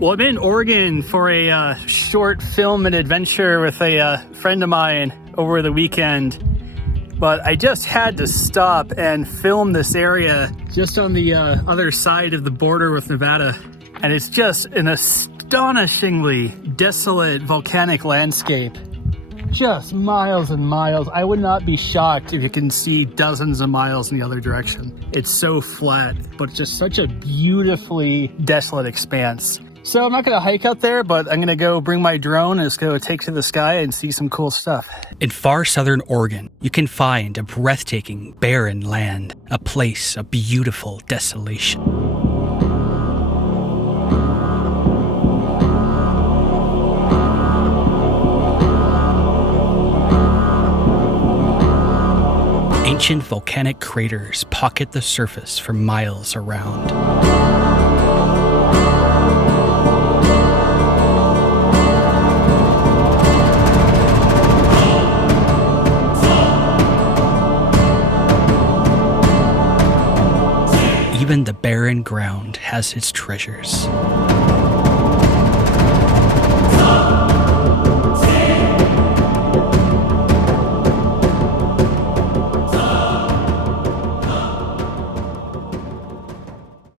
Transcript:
Well, I'm in Oregon for a short film and adventure with a friend of mine over the weekend. But I just had to stop and film this area just on the other side of the border with Nevada. And it's just an astonishingly desolate volcanic landscape. Just miles and miles. I would not be shocked if you can see dozens of miles in the other direction. It's so flat, but just such a beautifully desolate expanse. So I'm not going to hike out there, but I'm going to go bring my drone and just go take to the sky and see some cool stuff. In far southern Oregon, you can find a breathtaking, barren land, a place of beautiful desolation. Ancient volcanic craters pocket the surface for miles around. Even the barren ground has its treasures.